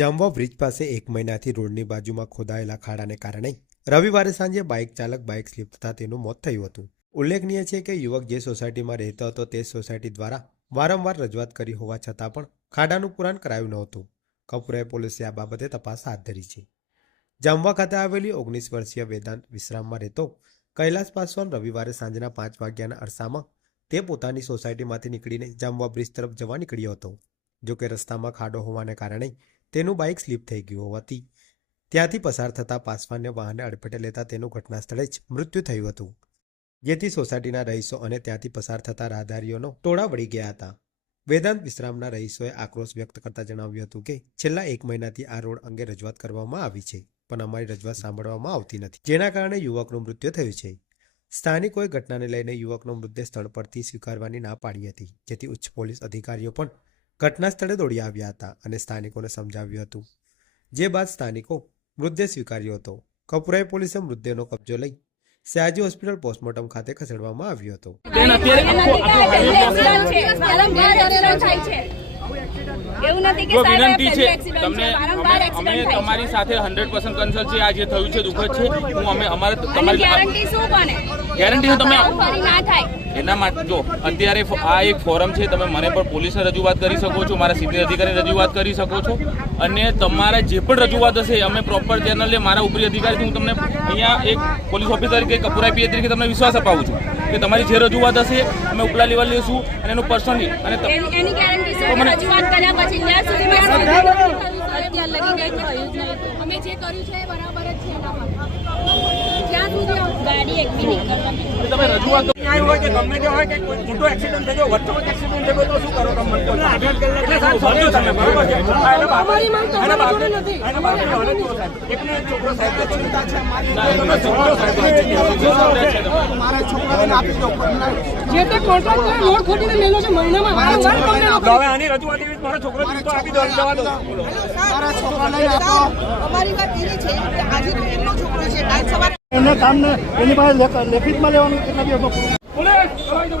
જામવા bridge પાસે એક મહિનાથી રોડની બાજુમાં ખોદાયેલા ખાડાને કારણે રવિવારે સાંજે બાઇક ચાલક બાઇક સ્લીપ થતાં તેનું મોત થયું હતું. ઉલ્લેખનીય છે કે યુવક જે સોસાયટીમાં રહેતો હતો તે સોસાયટી દ્વારા વારંવાર રજૂઆત કરી હોવા છતાં પણ ખાડાનું પુરાણ કરાયું નહોતું. કપૂરે પોલીસે આ બાબતે તપાસ હાથ ધરી છે. જામવા ખાતે આવેલી ઓગણીસ વર્ષીય વેદાંત વિશ્રામમાં રહેતો કૈલાસ પાસવાન રવિવારે સાંજના પાંચ વાગ્યાના અરસામાં તે પોતાની સોસાયટીમાંથી નીકળીને જામવા બ્રિજ તરફ જવા નીકળ્યો હતો. જો કે રસ્તામાં ખાડો હોવાને કારણે તેનું બાઇક સ્લીપ થઈ ગયું હોવાથી ત્યાંથી પસાર થતા પાસવાનને વાહને અડફેટે લેતા તેનું ઘટના સ્થળે જ મૃત્યુ થયું હતું. જેથી સોસાયટીના રહીશો અને ત્યાંથી પસાર થતા રાહદારીઓનો ટોળા વળી ગયા હતા. વેદાંત વિશ્રામના રહીશોએ આક્રોશ વ્યક્ત કરતા જણાવ્યું હતું કે, છેલ્લા એક મહિનાથી આ રોડ અંગે રજૂઆત કરવામાં આવી છે, પણ અમારી રજૂઆત સાંભળવામાં આવતી નથી, જેના કારણે યુવકનું મૃત્યુ થયું છે. સ્થાનિકોએ ઘટનાને લઈને યુવકનો મૃતદેહ સ્થળ પરથી સ્વીકારવાની ના પાડી હતી, જેથી ઉચ્ચ પોલીસ અધિકારીઓ પણ ઘટના સ્થળે દોડી આવ્યા હતા અને સ્થાનિકોને સમજાવ્યું હતું. જે બાદ સ્થાનિકો મૃતદેહ સ્વીકાર્યો હતો. કપુરાઈ પોલીસે મૃતદેહનો કબજો લઈ સયાજી હોસ્પિટલ પોસ્ટમોર્ટમ ખાતે ખસેડવામાં આવ્યો હતો. એવું નથી કે વિનંતી છે તમને અમે તમારી સાથે હંડ્રેડ પર્સન્ટ કન્સલ્ટ છે. આ જે થયું છે દુઃખદ છે. હું અમે અમારે તમારી ગેરંટી શું બને? ગેરંટી તમે ના થાય. એના માટે જો અત્યારે આ એક ફોરમ છે તમે મને પણ પોલીસને રજૂઆત કરી શકો છો મારા સિનિયર અધિકારીને રજૂઆત કરી શકો છો. અને તમારા જે પણ રજૂઆત હશે અમે પ્રોપર ચેનલે મારા ઉપરી અધિકારીથી હું તમને અહીંયા એક પોલીસ ઓફિસર તરીકે કપૂરા પીએ તરીકે તમને વિશ્વાસ અપાવું છું કે તમારી જે રજૂઆત હશે અમે ઉપલા લેવલ લઈશું અને એનું પર્સનલી અને રજૂઆત કર્યા પછી તમે રજૂઆત ન્યાય હોય કે ગમે તે હોય કે કોઈ મોટો એક્સિડન્ટ થઈ ગયો વચ્ચે વચ્ચે એક્સિડન્ટ થઈ ગયો તો શું કરો તમે? મને કહો? એટલે સાહેબ સમજો તમે બરોબર છે? અમારી માંગ બાપ- એના બાપને એના બાપની હાલત જુઓ સાહેબ. એકને છોકરો સાહેબ છે. તમે સમજો સાહેબ. જે તે કોન્ટ્રાક્ટરે લોડ ખોટીને લેલો છે મહિનામાં. વારંવાર તમને તો હવે આની રજૂઆત એવી મારા છોકરો તો આપી દો જવા દો બોલો. અમારી વાત એવી છે કે આજે તો છોકરો છે એના કામને એની પાસે લેખિતમાં લેવાનું કેટલા દિવસમાં પૂરું?